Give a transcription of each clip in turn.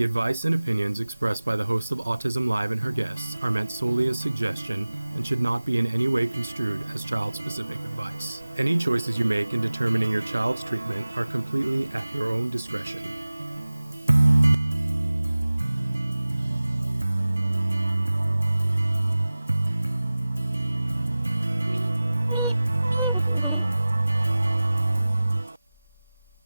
The advice and opinions expressed by the host of Autism Live and her guests are meant solely as suggestion and should not be in any way construed as child-specific advice. Any choices you make in determining your child's treatment are completely at your own discretion.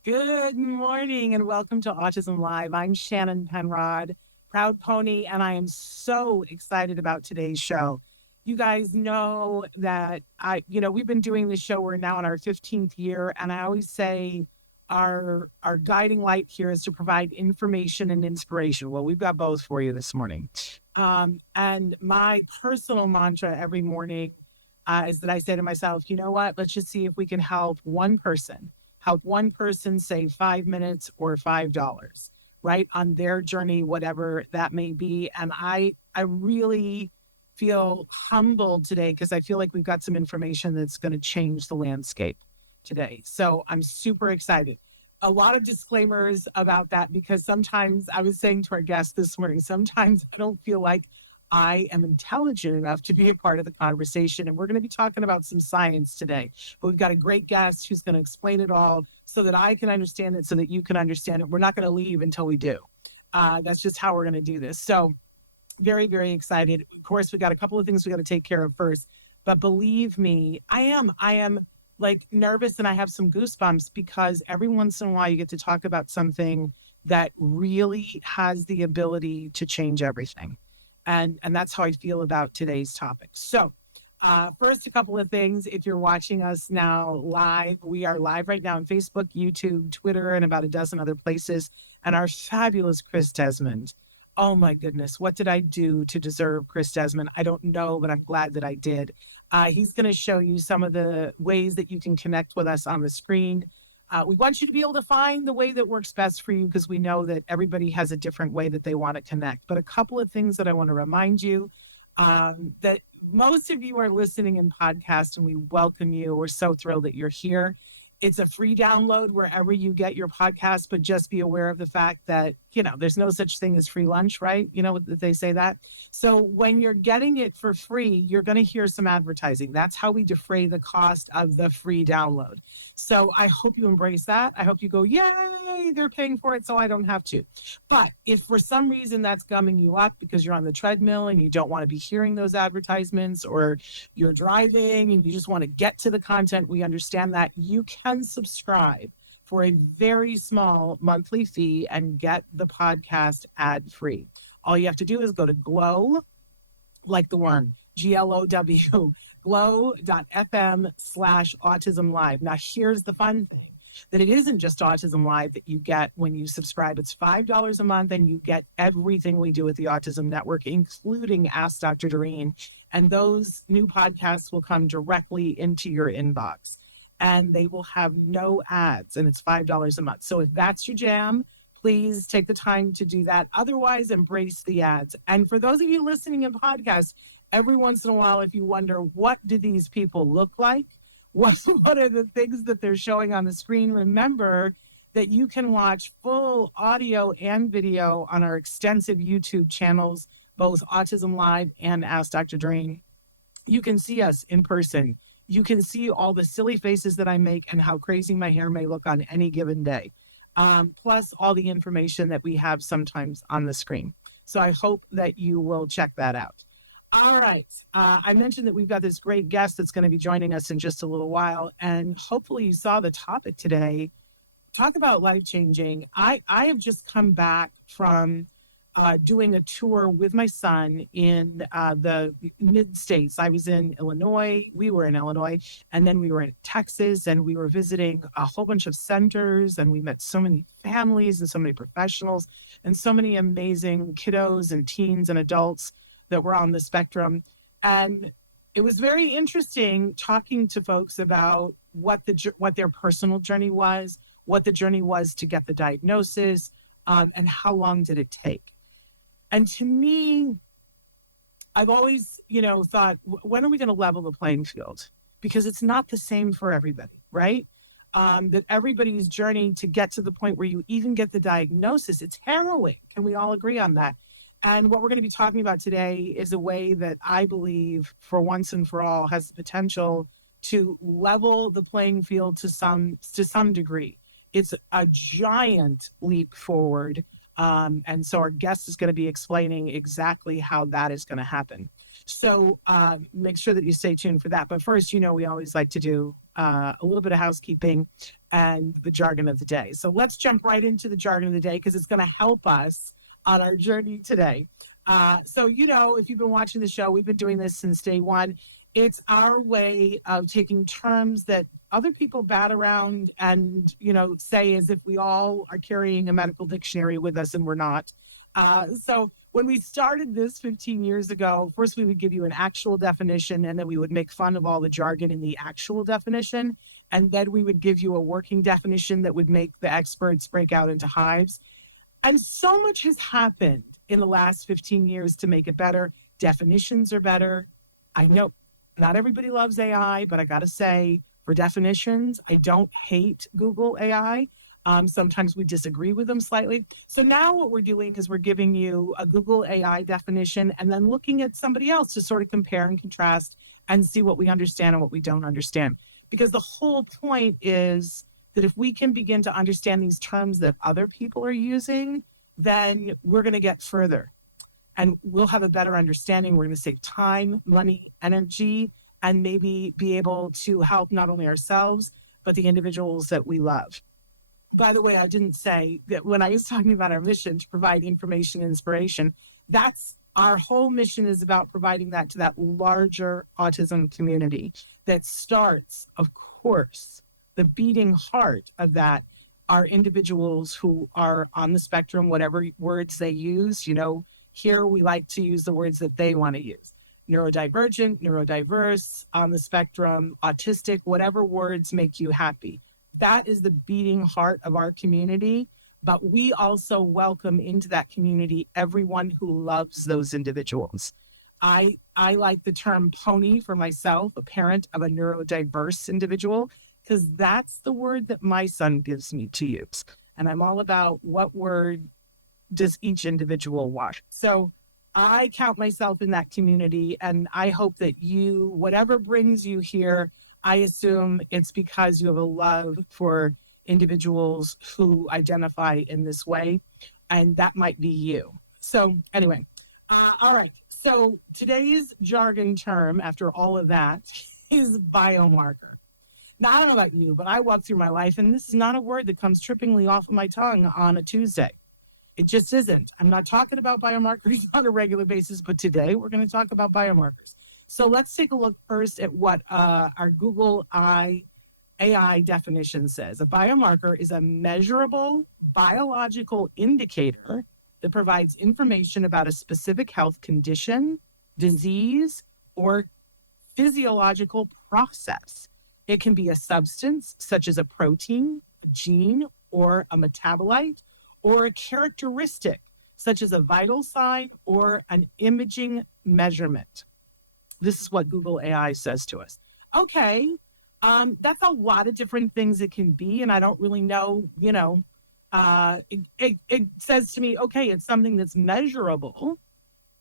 Good morning and welcome to Autism Live. I'm Shannon Penrod, proud pony, and I am so excited about today's show. You guys know that we've been doing this show. We're now in our 15th year, and I always say our guiding light here is to provide information and inspiration. Well, we've got both for you this morning. And my personal mantra every morning is that I say to myself, you know what? Let's just see if we can help one person save 5 minutes or $5, right, on their journey, whatever that may be. And I really feel humbled today because I feel like we've got some information that's going to change the landscape today. So I'm super excited. A lot of disclaimers about that because sometimes I was saying to our guest this morning, sometimes I don't feel like I am intelligent enough to be a part of the conversation. And we're going to be talking about some science today. But we've got a great guest who's going to explain it all so that I can understand it, so that you can understand it. We're not going to leave until we do. That's just how we're going to do this. So very, very excited. Of course, we got a couple of things we got to take care of first. But believe me, I am like nervous and I have some goosebumps because every once in a while you get to talk about something that really has the ability to change everything. And that's how I feel about today's topic. So first, a couple of things. If you're watching us now live, we are live right now on Facebook, YouTube, Twitter, and about a dozen other places. And our fabulous Chris Desmond. Oh, my goodness. What did I do to deserve Chris Desmond? I don't know, but I'm glad that I did. He's going to show you some of the ways that you can connect with us on the screen. We want you to be able to find the way that works best for you because we know that everybody has a different way that they want to connect. But a couple of things that I want to remind you that most of you are listening in podcast and we welcome you. We're so thrilled that you're here. It's a free download wherever you get your podcast, but just be aware of the fact that, there's no such thing as free lunch, right? You know, they say that. So when you're getting it for free, you're going to hear some advertising. That's how we defray the cost of the free download. So I hope you embrace that. I hope you go, yay, they're paying for it, so I don't have to. But if for some reason that's gumming you up because you're on the treadmill and you don't want to be hearing those advertisements, or you're driving and you just want to get to the content, we understand that. You can subscribe for a very small monthly fee and get the podcast ad-free. All you have to do is go to Glow, like the one, GLOW, glow.fm/autism-live. Now, here's the fun thing, that it isn't just Autism Live that you get when you subscribe. It's $5 a month, and you get everything we do at the Autism Network, including Ask Dr. Doreen. And those new podcasts will come directly into your inbox. And they will have no ads, and it's $5 a month. So if that's your jam, please take the time to do that. Otherwise, embrace the ads. And for those of you listening in podcasts, every once in a while, if you wonder, what do these people look like? What are the things that they're showing on the screen? Remember that you can watch full audio and video on our extensive YouTube channels, both Autism Live and Ask Dr. Doreen. You can see us in person. You can see all the silly faces that I make and how crazy my hair may look on any given day, plus all the information that we have sometimes on the screen. So I hope that you will check that out. All right. I mentioned that we've got this great guest that's going to be joining us in just a little while. And hopefully you saw the topic today. Talk about life-changing. I have just come back from doing a tour with my son in the mid-states. I was in Illinois. We were in Illinois. And then we were in Texas. And we were visiting a whole bunch of centers. And we met so many families and so many professionals and so many amazing kiddos and teens and adults that were on the spectrum. And it was very interesting talking to folks about what their personal journey was, what the journey was to get the diagnosis, and how long did it take. And to me, I've always, thought, when are we going to level the playing field? Because it's not the same for everybody, right? that everybody's journey to get to the point where you even get the diagnosis, it's harrowing. Can we all agree on that? And what we're going to be talking about today is a way that I believe, for once and for all, has the potential to level the playing field to some degree. It's a giant leap forward. And so our guest is going to be explaining exactly how that is going to happen. So make sure that you stay tuned for that. But first, we always like to do a little bit of housekeeping and the jargon of the day. So let's jump right into the jargon of the day because it's going to help us on our journey today. So, if you've been watching the show, we've been doing this since day one. It's our way of taking terms that other people bat around and, say as if we all are carrying a medical dictionary with us and we're not. So when we started this 15 years ago, first we would give you an actual definition and then we would make fun of all the jargon in the actual definition. And then we would give you a working definition that would make the experts break out into hives. And so much has happened in the last 15 years to make it better. Definitions are better. I know not everybody loves AI, but I got to say, for definitions, I don't hate Google AI. Sometimes we disagree with them slightly. So now what we're doing is we're giving you a Google AI definition and then looking at somebody else to sort of compare and contrast and see what we understand and what we don't understand. Because the whole point is that if we can begin to understand these terms that other people are using, then we're going to get further and we'll have a better understanding. We're going to save time, money, energy, and maybe be able to help not only ourselves, but the individuals that we love. By the way, I didn't say that when I was talking about our mission to provide information and inspiration, that's our whole mission is about providing that to that larger autism community that starts, of course, the beating heart of that are individuals who are on the spectrum, whatever words they use. Here we like to use the words that they want to use. Neurodivergent, neurodiverse, on the spectrum, autistic, whatever words make you happy. That is the beating heart of our community. But we also welcome into that community everyone who loves those individuals. I like the term pony for myself, a parent of a neurodiverse individual, because that's the word that my son gives me to use. And I'm all about what word does each individual want. So I count myself in that community, and I hope that you, whatever brings you here, I assume it's because you have a love for individuals who identify in this way, and that might be you. So anyway, all right. So today's jargon term, after all of that, is biomarker. Now, I don't know about you, but I walk through my life, and this is not a word that comes trippingly off of my tongue on a Tuesday. It just isn't. I'm not talking about biomarkers on a regular basis, but today we're going to talk about biomarkers. So let's take a look first at what our Google AI definition says. A biomarker is a measurable biological indicator that provides information about a specific health condition, disease, or physiological process. It can be a substance such as a protein, a gene, or a metabolite, or a characteristic such as a vital sign or an imaging measurement. This is what Google AI says to us. Okay, that's a lot of different things it can be, and I don't really know, it says to me, okay, it's something that's measurable,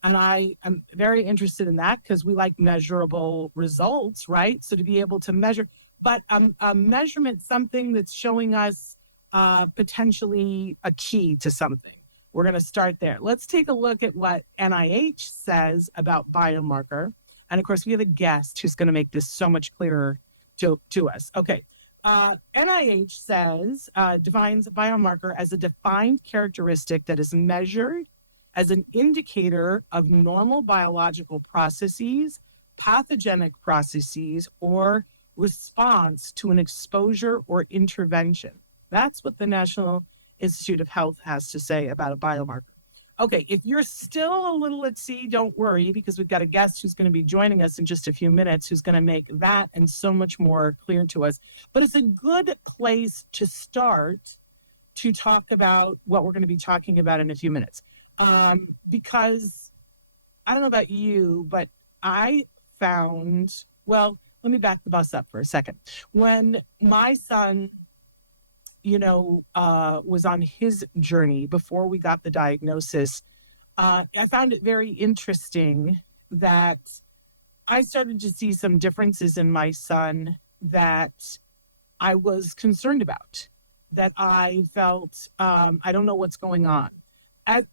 and I am very interested in that because we like measurable results, right? So to be able to measure, but a measurement, something that's showing us potentially a key to something. We're going to start there. Let's take a look at what NIH says about biomarker. And of course, we have a guest who's going to make this so much clearer to us. Okay. NIH says, defines a biomarker as a defined characteristic that is measured as an indicator of normal biological processes, pathogenic processes, or response to an exposure or intervention. That's what the National Institute of Health has to say about a biomarker. Okay, if you're still a little at sea, don't worry, because we've got a guest who's going to be joining us in just a few minutes who's going to make that and so much more clear to us. But it's a good place to start to talk about what we're going to be talking about in a few minutes. Because I don't know about you, but I found, well, let me back the bus up for a second. When my son was on his journey before we got the diagnosis, I found it very interesting that I started to see some differences in my son that I was concerned about, that I felt, I don't know what's going on. I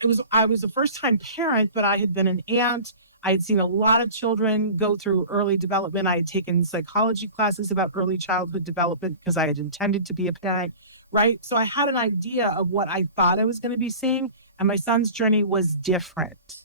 was a first-time parent, but I had been an aunt. I had seen a lot of children go through early development. I had taken psychology classes about early childhood development because I had intended to be a parent, right? So I had an idea of what I thought I was going to be seeing, and my son's journey was different.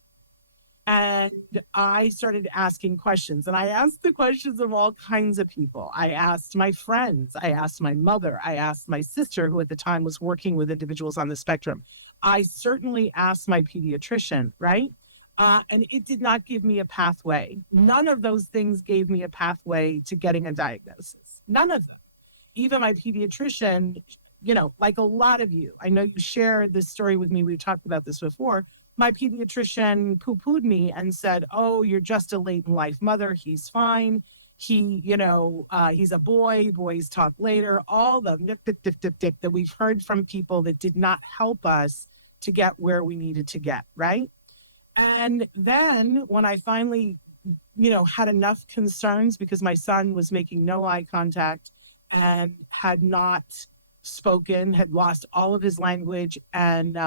And I started asking questions, and I asked the questions of all kinds of people. I asked my friends, I asked my mother, I asked my sister, who at the time was working with individuals on the spectrum. I certainly asked my pediatrician, right? And it did not give me a pathway. None of those things gave me a pathway to getting a diagnosis. None of them. Even my pediatrician, like a lot of you, I know you shared this story with me. We've talked about this before. My pediatrician poo-pooed me and said, "Oh, you're just a late in life mother. He's fine. He's a boy. Boys talk later." All the dip that we've heard from people that did not help us to get where we needed to get, right? And then when I finally, had enough concerns because my son was making no eye contact and had not spoken, had lost all of his language, and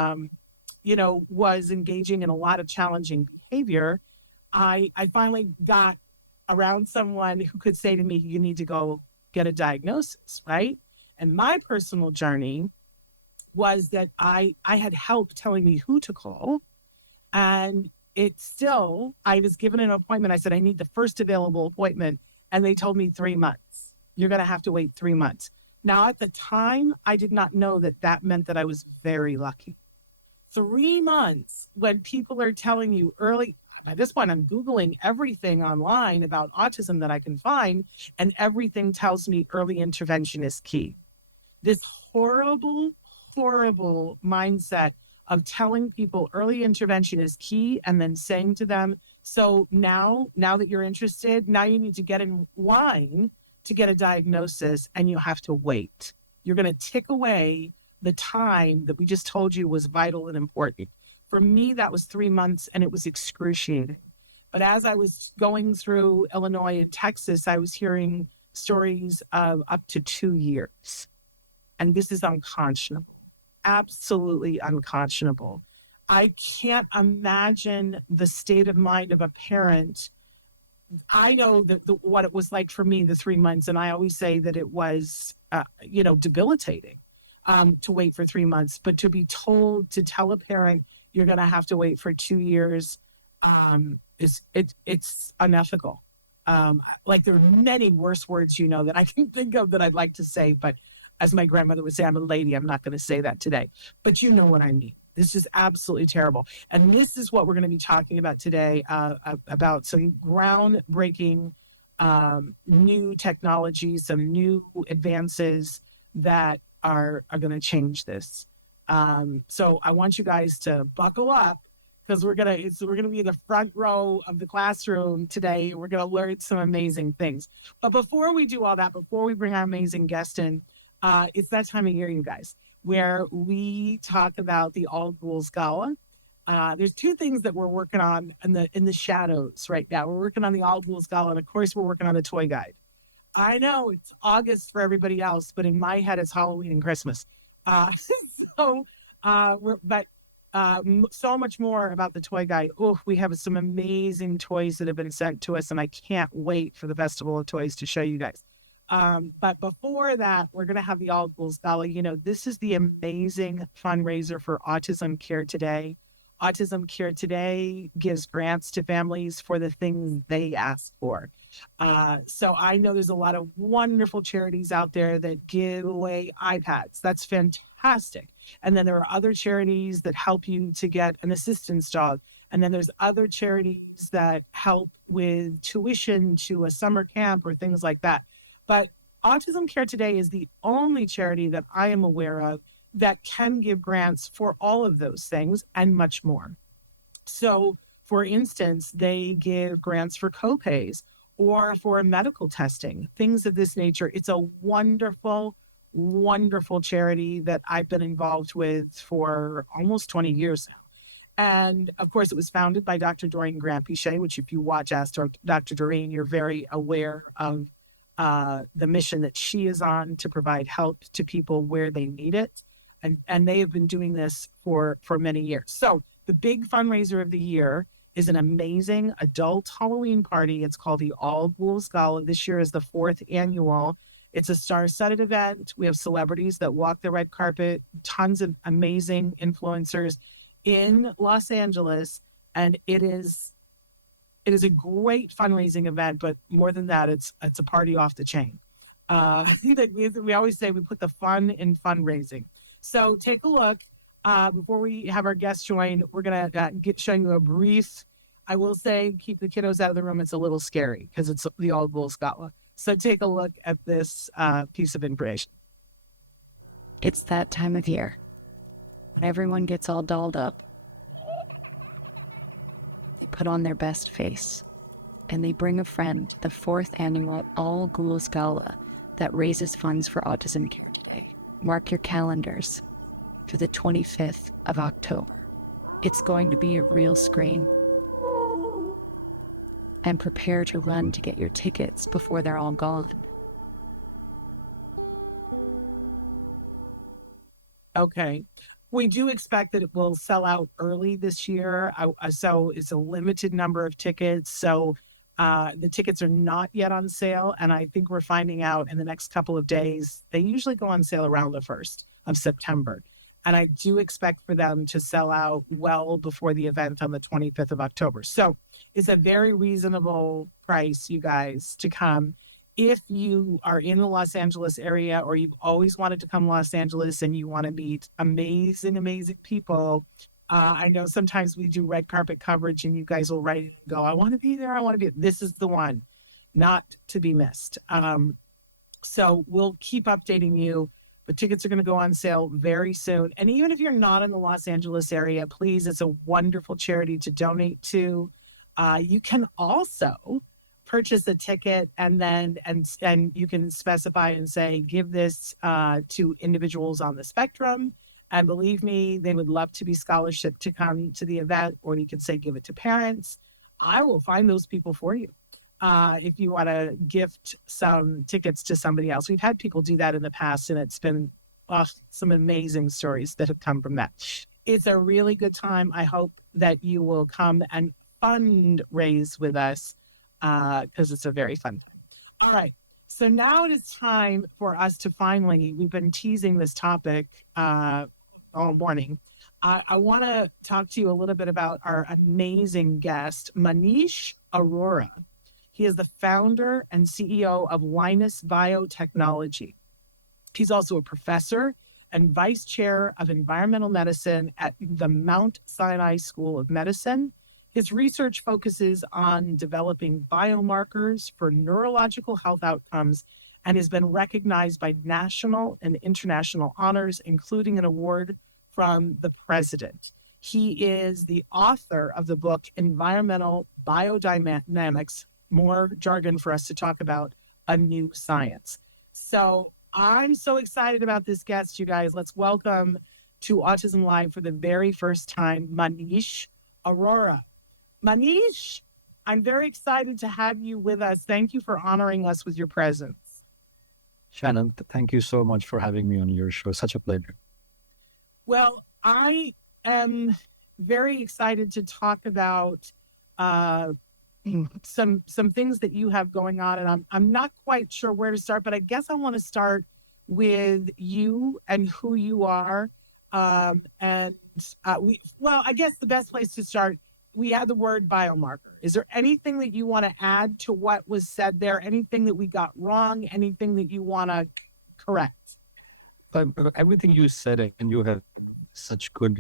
was engaging in a lot of challenging behavior, I finally got around someone who could say to me, "You need to go get a diagnosis," right? And my personal journey was that I had help telling me who to call. And I was given an appointment. I said, "I need the first available appointment." And they told me 3 months. You're going to have to wait 3 months. Now, at the time, I did not know that meant that I was very lucky. 3 months, when people are telling you early, by this point, I'm Googling everything online about autism that I can find, and everything tells me early intervention is key. This horrible, horrible mindset of telling people early intervention is key and then saying to them, "So now that you're interested, now you need to get in line to get a diagnosis, and you have to wait. You're going to tick away the time that we just told you was vital and important." For me, that was 3 months, and it was excruciating. But as I was going through Illinois and Texas, I was hearing stories of up to 2 years. And this is unconscionable, absolutely unconscionable. I can't imagine the state of mind of a parent. I know what it was like for me, the 3 months, and I always say that it was, debilitating to wait for 3 months. But to be told to tell a parent you're going to have to wait for 2 years, it's unethical. Like, there are many worse words, that I can think of that I'd like to say, but as my grandmother would say, I'm a lady. I'm not going to say that today, but you know what I mean. This is absolutely terrible. And this is what we're going to be talking about today, about some groundbreaking new technologies, some new advances that are going to change this. So I want you guys to buckle up, because we're gonna be in the front row of the classroom today. We're gonna learn some amazing things. But before we do all that, before we bring our amazing guest in, it's that time of year, you guys, where we talk about the All Ghouls Gala. There's two things that we're working on in the shadows right now. We're working on the All Ghouls Gala, and of course, we're working on the toy guide. I know it's August for everybody else, but in my head, it's Halloween and Christmas. So much more about the toy guide. Oh, we have some amazing toys that have been sent to us, and I can't wait for the Festival of Toys to show you guys. But before that, we're going to have the All Ghouls Gala. This is the amazing fundraiser for Autism Care Today. Autism Care Today gives grants to families for the things they ask for. So I know there's a lot of wonderful charities out there that give away iPads. That's fantastic. And then there are other charities that help you to get an assistance dog. And then there's other charities that help with tuition to a summer camp or things like that. But Autism Care Today is the only charity that I am aware of that can give grants for all of those things and much more. So, for instance, they give grants for copays or for medical testing, things of this nature. It's a wonderful, wonderful charity that I've been involved with for almost 20 years now. And of course, it was founded by Dr. Doreen Grant-Pichet, which if you watch Ask Dr. Doreen, you're very aware of the mission that she is on to provide help to people where they need it. And they have been doing this for many years. So the big fundraiser of the year is an amazing adult Halloween party. It's called the All Ghouls Gala. This year is the 4th annual. It's a star-studded event. We have celebrities that walk the red carpet, tons of amazing influencers in Los Angeles, and it is a great fundraising event. But more than that, it's a party off the chain. We always say we put the fun in fundraising. So take a look. Before we have our guests join, we're gonna showing you a brief. I will say keep the kiddos out of the room. It's a little scary because it's the All Ghouls Gala. So take a look at this piece of information. It's that time of year. Everyone gets all dolled up. They put on their best face, and they bring a friend to the 4th annual All Ghouls Gala that raises funds for autism care today. Mark your calendars for the 25th of October. It's going to be a real scream. And prepare to run to get your tickets before they're all gone. Okay. We do expect that it will sell out early this year. So it's a limited number of tickets. So the tickets are not yet on sale. And I think we're finding out in the next couple of days. They usually go on sale around the 1st of September. And I do expect for them to sell out well before the event on the 25th of October. So it's a very reasonable price, you guys, to come. If you are in the Los Angeles area or you've always wanted to come to Los Angeles and you want to meet amazing, amazing people, I know sometimes we do red carpet coverage and you guys will write and go, I want to be there. I want to be. This is the one, not to be missed. So we'll keep updating you. But tickets are going to go on sale very soon. And even if you're not in the Los Angeles area, please, it's a wonderful charity to donate to. You can also purchase a ticket and then and you can specify and say, give this to individuals on the spectrum. And believe me, they would love to be scholarship to come to the event, or you can say, give it to parents. I will find those people for you. If you want to gift some tickets to somebody else. We've had people do that in the past, and it's been some amazing stories that have come from that. It's a really good time. I hope that you will come and fundraise with us because it's a very fun time. All right. So now it is time for us to finally, we've been teasing this topic all morning. I want to talk to you a little bit about our amazing guest, Manish Arora. He is the founder and CEO of Linus Biotechnology. He's also a professor and vice chair of environmental medicine at the Mount Sinai School of Medicine. His research focuses on developing biomarkers for neurological health outcomes and has been recognized by national and international honors, including an award from the president. He is the author of the book Environmental Biodynamics, more jargon for us to talk about, a new science. So I'm so excited about this guest, you guys. Let's welcome to Autism Live for the very first time, Manish Arora. Manish, I'm very excited to have you with us. Thank you for honoring us with your presence. Shannon, thank you so much for having me on your show. Such a pleasure. Well, I am very excited to talk about some things that you have going on, and I'm not quite sure where to start, but I guess I want to start with you and who you are. I guess the best place to start, we had the word biomarker. Is there anything that you want to add to what was said there? Anything that we got wrong? Anything that you want to correct? Everything you said, and you have such good,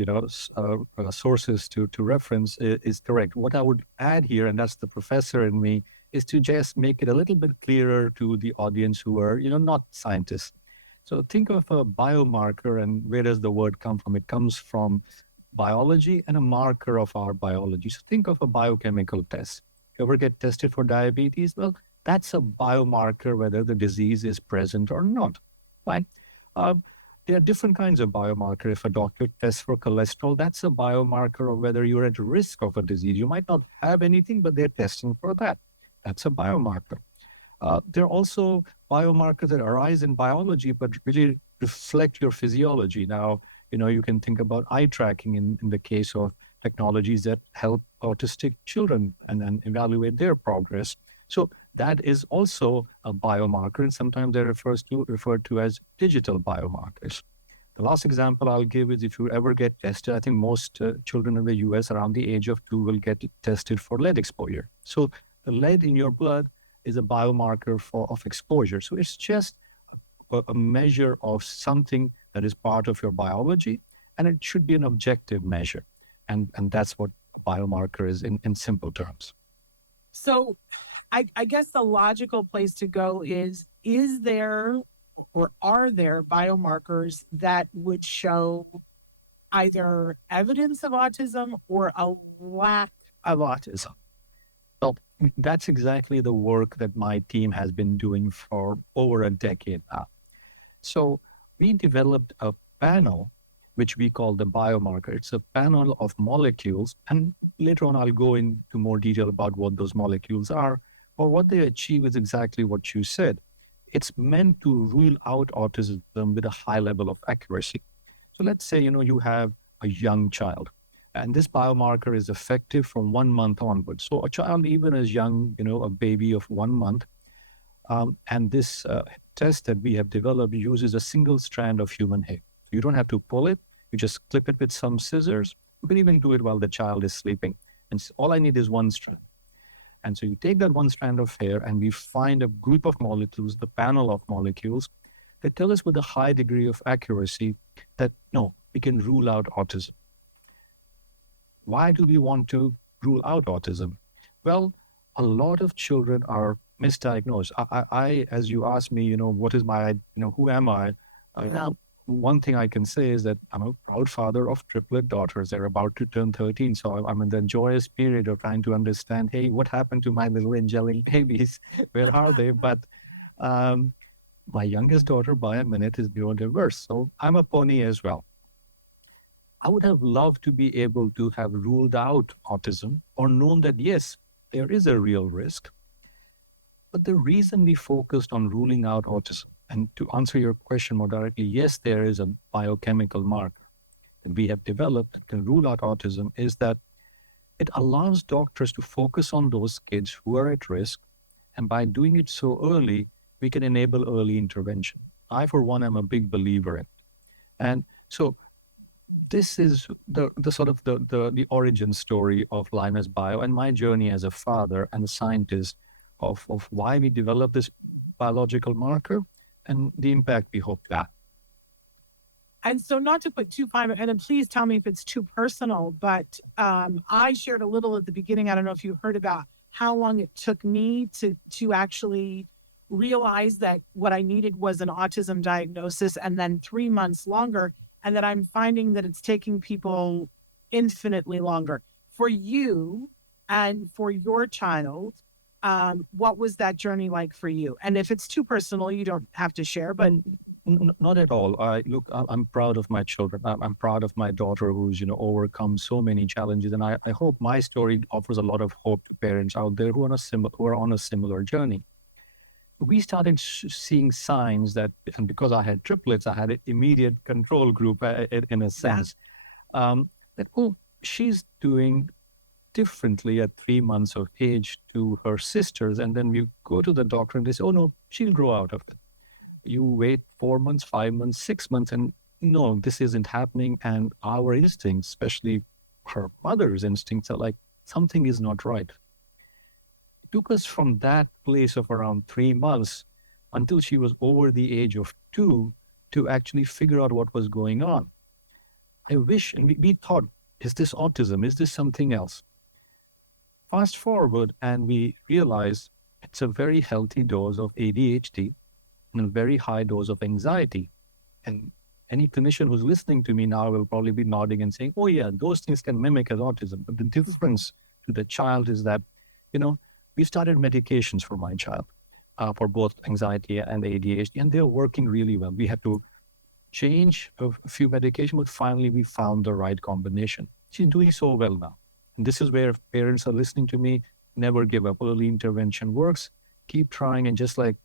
sources to reference is correct. What I would add here, and that's the professor in me, is to just make it a little bit clearer to the audience who are, not scientists. So think of a biomarker, and where does the word come from? It comes from biology and a marker of our biology. So think of a biochemical test. You ever get tested for diabetes? Well, that's a biomarker whether the disease is present or not, right? There are different kinds of biomarker. If a doctor tests for cholesterol, that's a biomarker of whether you're at risk of a disease. You might not have anything, but they're testing for that. That's a biomarker. There are also biomarkers that arise in biology, but really reflect your physiology. Now, you can think about eye tracking in the case of technologies that help autistic children and evaluate their progress. So that is also a biomarker, and sometimes they're referred to as digital biomarkers. The last example I'll give is if you ever get tested, I think most children in the US around the age of 2 will get tested for lead exposure. So the lead in your blood is a biomarker of exposure. So it's just a measure of something that is part of your biology, and it should be an objective measure. And that's what a biomarker is in simple terms. So I guess the logical place to go is there or are there biomarkers that would show either evidence of autism or a lack of autism? Well, that's exactly the work that my team has been doing for over a decade now. So we developed a panel, which we call the biomarker. It's a panel of molecules, and later on I'll go into more detail about what those molecules are. But what they achieve is exactly what you said. It's meant to rule out autism with a high level of accuracy. So let's say, you have a young child, and this biomarker is effective from 1 month onwards. So a child even as young, a baby of 1 month, and this test that we have developed uses a single strand of human hair. You don't have to pull it. You just clip it with some scissors. You can even do it while the child is sleeping. And all I need is one strand. And so you take that one strand of hair and we find a group of molecules, the panel of molecules, that tell us with a high degree of accuracy that, no, we can rule out autism. Why do we want to rule out autism? Well, a lot of children are misdiagnosed. I as you asked me, what is my, who am I? One thing I can say is that I'm a proud father of triplet daughters. They're about to turn 13. So I'm in the joyous period of trying to understand, hey, what happened to my little angelic babies? Where are they? But my youngest daughter by a minute is neurodiverse. So I'm a pony as well. I would have loved to be able to have ruled out autism or known that, yes, there is a real risk. But the reason we focused on ruling out autism, and to answer your question more directly, yes, there is a biochemical marker that we have developed that can rule out autism, is that it allows doctors to focus on those kids who are at risk. And by doing it so early, we can enable early intervention. I, for one, am a big believer in it. And so this is the sort of the origin story of Linus Bio and my journey as a father and a scientist of why we developed this biological marker and the impact we hope to have. And so not to put too fine, and please tell me if it's too personal, but I shared a little at the beginning. I don't know if you heard about how long it took me to actually realize that what I needed was an autism diagnosis, and then 3 months longer, and that I'm finding that it's taking people infinitely longer. For you and for your child, what was that journey like for you? And if it's too personal, you don't have to share, but... Not at all. I'm proud of my children. I'm proud of my daughter who's, overcome so many challenges. And I hope my story offers a lot of hope to parents out there who are on a similar journey. We started seeing signs that, and because I had triplets, I had an immediate control group in a sense, that, she's doing differently at 3 months of age to her sisters. And then we go to the doctor and they say, oh no, she'll grow out of it. You wait 4 months, 5 months, 6 months, and no, this isn't happening. And our instincts, especially her mother's instincts, are like, something is not right. It took us from that place of around 3 months until she was over the age of 2 to actually figure out what was going on. I wish, and we thought, is this autism? Is this something else? Fast forward, and we realize it's a very healthy dose of ADHD and a very high dose of anxiety. And any clinician who's listening to me now will probably be nodding and saying, oh yeah, those things can mimic as autism. But the difference to the child is that, we started medications for my child for both anxiety and ADHD, and they're working really well. We had to change a few medications, but finally we found the right combination. She's doing so well now. And this is where parents are listening to me. Never give up. Early intervention works. Keep trying. And just like,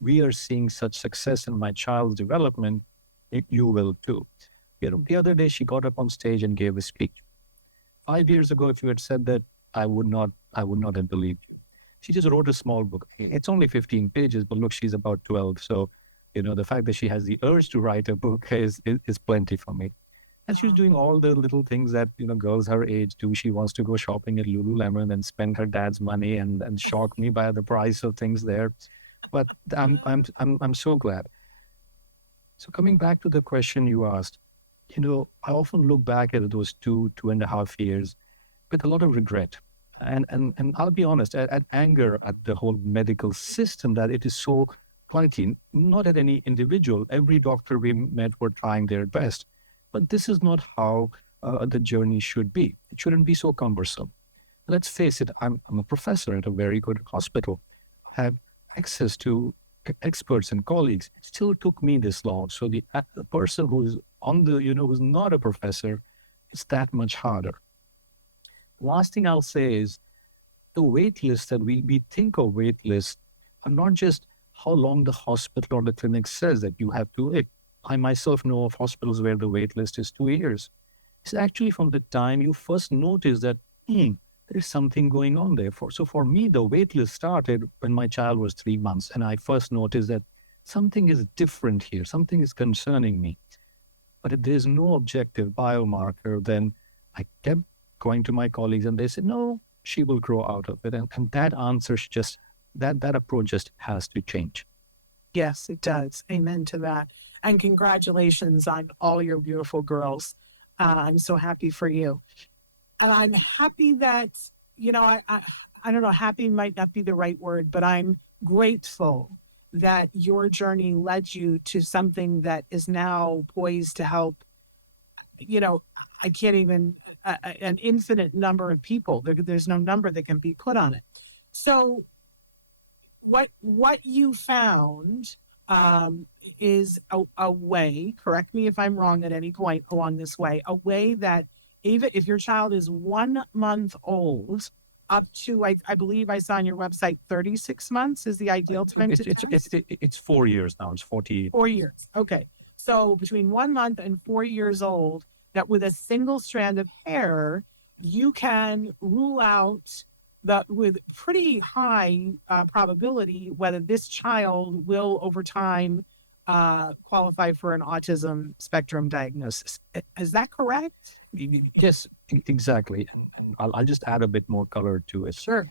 we are seeing such success in my child's development, you will too. The other day she got up on stage and gave a speech. 5 years ago, if you had said that, I would not have believed you. She just wrote a small book. It's only 15 pages, but look, she's about 12. So, the fact that she has the urge to write a book is plenty for me. And she's doing all the little things that, girls her age do. She wants to go shopping at Lululemon and spend her dad's money and shock me by the price of things there. But I'm so glad. So coming back to the question you asked, I often look back at those 2.5 years with a lot of regret. And I'll be honest, at anger at the whole medical system, that it is so clunky, not at any individual. Every doctor we met were trying their best. But this is not how the journey should be. It shouldn't be so cumbersome. Let's face it, I'm a professor at a very good hospital. I have access to experts and colleagues. It still took me this long. So the person who's who's not a professor, it's that much harder. Last thing I'll say is the wait list that we think of wait lists are not just how long the hospital or the clinic says that you have to wait. I myself know of hospitals where the wait list is 2 years. It's actually from the time you first notice that there's something going on there. So for me, the wait list started when my child was 3 months, and I first noticed that something is different here. Something is concerning me. But if there's no objective biomarker, then I kept going to my colleagues, and they said, no, she will grow out of it. And that answer that approach just has to change. Yes, it does. Amen to that. And congratulations on all your beautiful girls. I'm so happy for you. And I'm happy that, I don't know, happy might not be the right word, but I'm grateful that your journey led you to something that is now poised to help, I can't even, an infinite number of people. There's no number that can be put on it. So what you found is a way, correct me if I'm wrong at any point along this way, a way that even if your child is 1 month old, up to, I believe I saw on your website, 36 months is the ideal time to test? It's 4 years now. It's 40. 4 years. Okay. So between 1 month and 4 years old, that with a single strand of hair, you can rule out that with pretty high probability whether this child will over time qualify for an autism spectrum diagnosis. Is that correct? Yes, exactly. And I'll just add a bit more color to it. Sure.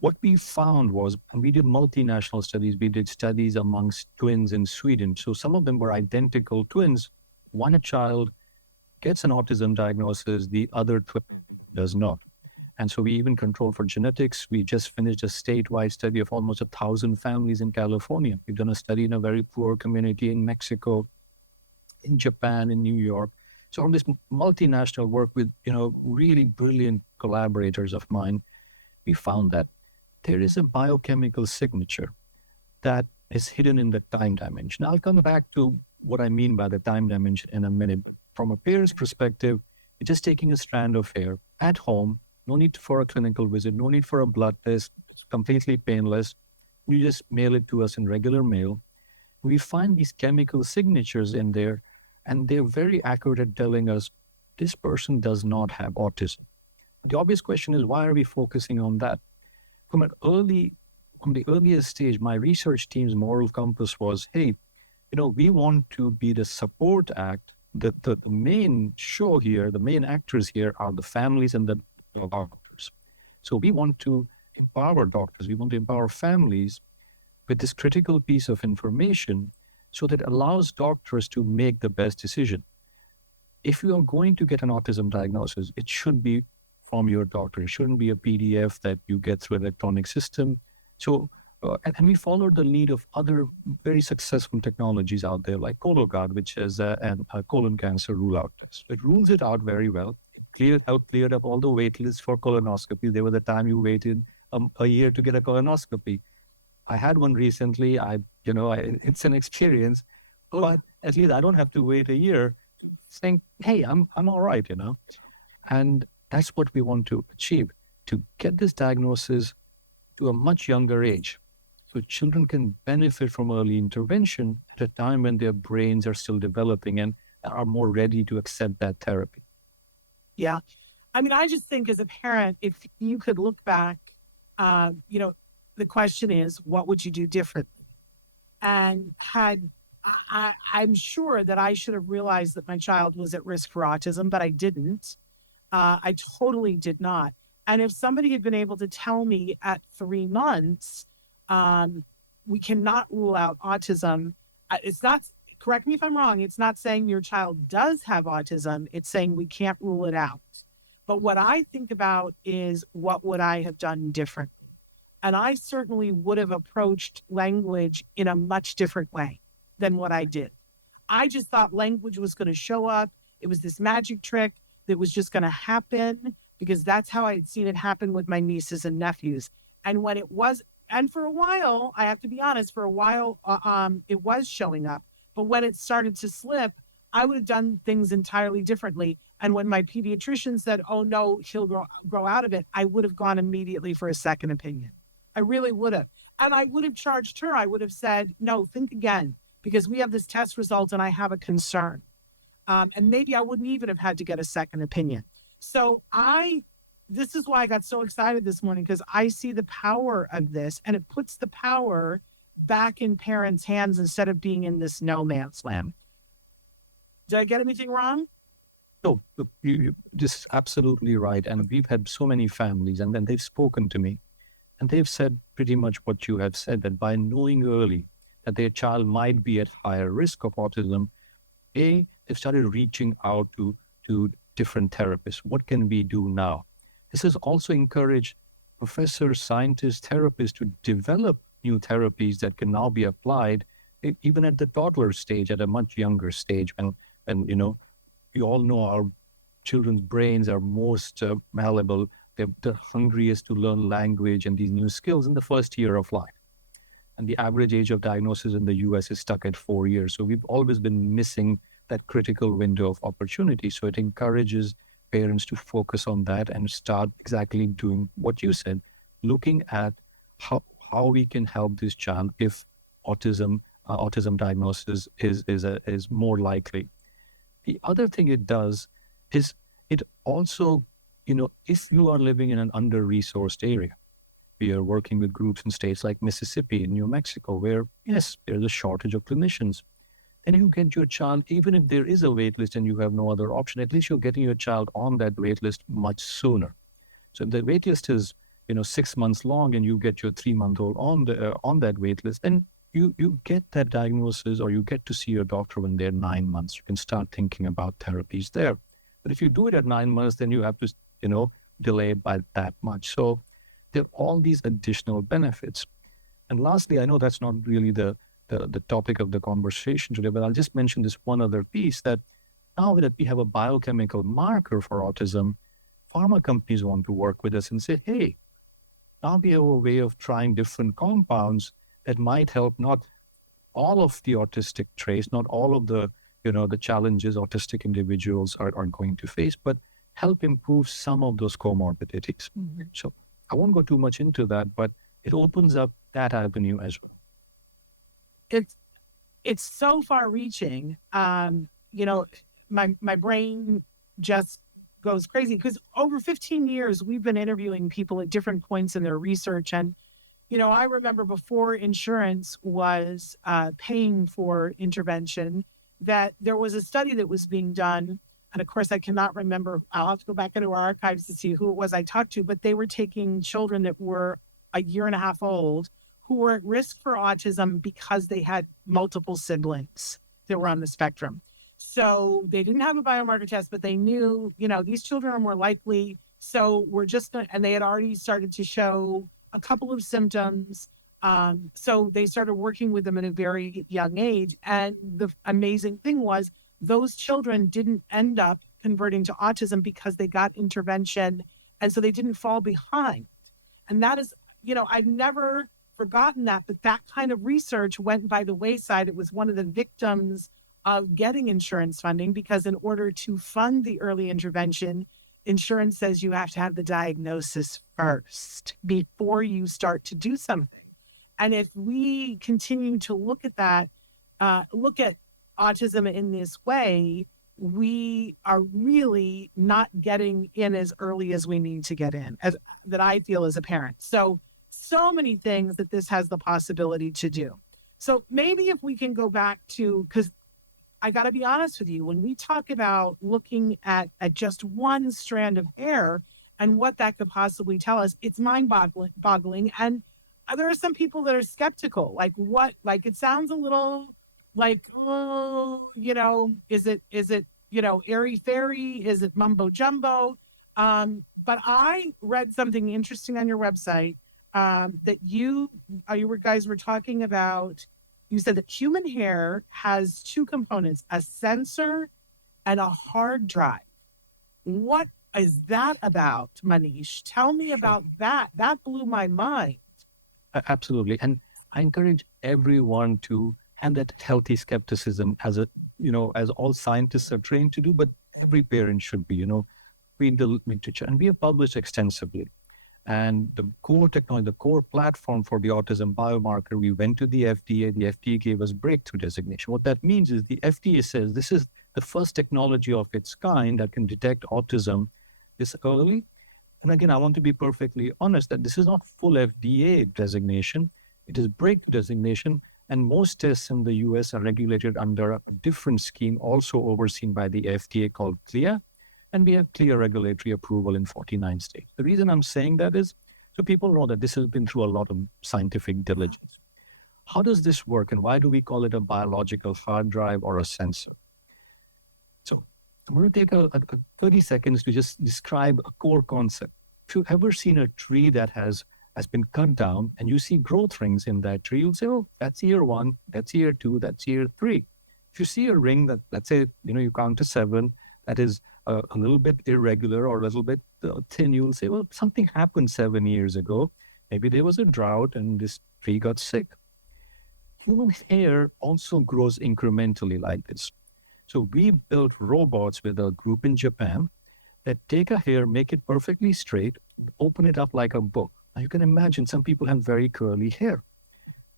What we found was, and we did multinational studies, we did studies amongst twins in Sweden. So some of them were identical twins. One child gets an autism diagnosis, the other twin does not. And so we even control for genetics. We just finished a statewide study of almost 1,000 families in California. We've done a study in a very poor community in Mexico, in Japan, in New York. So on this multinational work with, really brilliant collaborators of mine, we found that there is a biochemical signature that is hidden in the time dimension. I'll come back to what I mean by the time dimension in a minute. But from a parent's perspective, it's just taking a strand of hair at home. No need for a clinical visit, no need for a blood test. It's completely painless. You just mail it to us in regular mail. We find these chemical signatures in there, and they're very accurate at telling us this person does not have autism. The obvious question is, why are we focusing on that? From the earliest stage, my research team's moral compass was, hey, we want to be the support act. The main show here, the main actors here are the families and the doctors. So we want to empower doctors. We want to empower families with this critical piece of information so that it allows doctors to make the best decision. If you are going to get an autism diagnosis, it should be from your doctor. It shouldn't be a PDF that you get through an electronic system. So, and we followed the lead of other very successful technologies out there, like Cologuard, which is a colon cancer rule-out test. It rules it out very well. It cleared up all the wait lists for colonoscopy. There was a time you waited a year to get a colonoscopy. I had one recently. It's an experience. But at least I don't have to wait a year saying, hey, I'm all right, And that's what we want to achieve, to get this diagnosis to a much younger age. So children can benefit from early intervention at a time when their brains are still developing and are more ready to accept that therapy. Yeah. I mean, I just think as a parent, if you could look back, the question is, what would you do differently? And I'm sure that I should have realized that my child was at risk for autism, but I didn't. I totally did not. And if somebody had been able to tell me at 3 months, we cannot rule out autism. It's not, correct me if I'm wrong, it's not saying your child does have autism. It's saying we can't rule it out. But what I think about is, what would I have done differently? And I certainly would have approached language in a much different way than what I did. I just thought language was going to show up. It was this magic trick that was just going to happen, because that's how I'd seen it happen with my nieces and nephews. And when it was, and for a while, I have to be honest, for a while, it was showing up. But when it started to slip, I would have done things entirely differently. And when my pediatrician said, oh no, he'll grow out of it, I would have gone immediately for a second opinion. I really would have. And I would have charged her. I would have said, no, think again, because we have this test result and I have a concern. And maybe I wouldn't even have had to get a second opinion. So this is why I got so excited this morning, because I see the power of this, and it puts the power back in parents' hands instead of being in this no man's land. Did I get anything wrong? No, you're just absolutely right. And we've had so many families, and then they've spoken to me, and they've said pretty much what you have said, that by knowing early that their child might be at higher risk of autism, they've started reaching out to different therapists. What can we do now? This has also encouraged professors, scientists, therapists to develop new therapies that can now be applied even at the toddler stage, at a much younger stage. And we all know our children's brains are most malleable. They're the hungriest to learn language and these new skills in the first year of life. And the average age of diagnosis in the US is stuck at 4 years. So we've always been missing that critical window of opportunity. So it encourages parents to focus on that and start exactly doing what you said, looking at how we can help this child if autism diagnosis is more likely. The other thing it does is it also, if you are living in an under-resourced area, we are working with groups in states like Mississippi and New Mexico, where, yes, there's a shortage of clinicians. And you get your child, even if there is a wait list and you have no other option, at least you're getting your child on that wait list much sooner. So if the wait list is, 6 months long, and you get your 3-month-old on that wait list, and you get that diagnosis, or you get to see your doctor when they're 9 months. You can start thinking about therapies there. But if you do it at 9 months, then you have to, delay it by that much. So there are all these additional benefits. And lastly, I know that's not really the topic of the conversation today, but I'll just mention this one other piece, that now that we have a biochemical marker for autism, pharma companies want to work with us and say, hey, now we have a way of trying different compounds that might help not all of the autistic traits, not all of the challenges autistic individuals are going to face, but help improve some of those comorbidities. Mm-hmm. So I won't go too much into that, but it opens up that avenue as well. It's so far-reaching. My brain just goes crazy, because over 15 years we've been interviewing people at different points in their research, and I remember before insurance was paying for intervention, that there was a study that was being done, and of course I cannot remember. I'll have to go back into our archives to see who it was I talked to, but they were taking children that were a year and a half old who were at risk for autism because they had multiple siblings that were on the spectrum. So they didn't have a biomarker test, but they knew, these children are more likely. So and they had already started to show a couple of symptoms. So they started working with them at a very young age. And the amazing thing was, those children didn't end up converting to autism because they got intervention. And so they didn't fall behind. And that is, I've never, forgotten that, but that kind of research went by the wayside. It was one of the victims of getting insurance funding, because in order to fund the early intervention, insurance says you have to have the diagnosis first before you start to do something. And if we continue to look at that, look at autism in this way, we are really not getting in as early as we need to get in, as that I feel as a parent. So many things that this has the possibility to do. So maybe if we can go back to, because I got to be honest with you, when we talk about looking at just one strand of hair and what that could possibly tell us, it's mind-boggling. And there are some people that are skeptical. Like it sounds a little like, oh, is it, airy fairy? Is it mumbo jumbo? But I read something interesting on your website that you guys were talking about. You said that human hair has two components, a sensor and a hard drive. What is that about, Manish? Tell me about that. That blew my mind. Absolutely. And I encourage everyone to have that healthy skepticism, as all scientists are trained to do, but every parent should be, read the literature. And we have published extensively. And the core technology, the core platform for the autism biomarker, we went to the FDA. The FDA gave us breakthrough designation. What that means is the FDA says this is the first technology of its kind that can detect autism this early. And again, I want to be perfectly honest that this is not full FDA designation. It is breakthrough designation. And most tests in the US are regulated under a different scheme, also overseen by the FDA, called CLIA. And we have clear regulatory approval in 49 states. The reason I'm saying that is so people know that this has been through a lot of scientific diligence. How does this work, and why do we call it a biological hard drive or a sensor? So I'm going to take a 30 seconds to just describe a core concept. If you've ever seen a tree that has been cut down and you see growth rings in that tree, you'll say, oh, that's year 1, that's year 2, that's year 3. If you see a ring that, let's say, you count to 7, that is a little bit irregular or a little bit thin, you'll say, well, something happened 7 years ago. Maybe there was a drought and this tree got sick. Human hair also grows incrementally like this. So we built robots with a group in Japan that take a hair, make it perfectly straight, open it up like a book. Now you can imagine some people have very curly hair.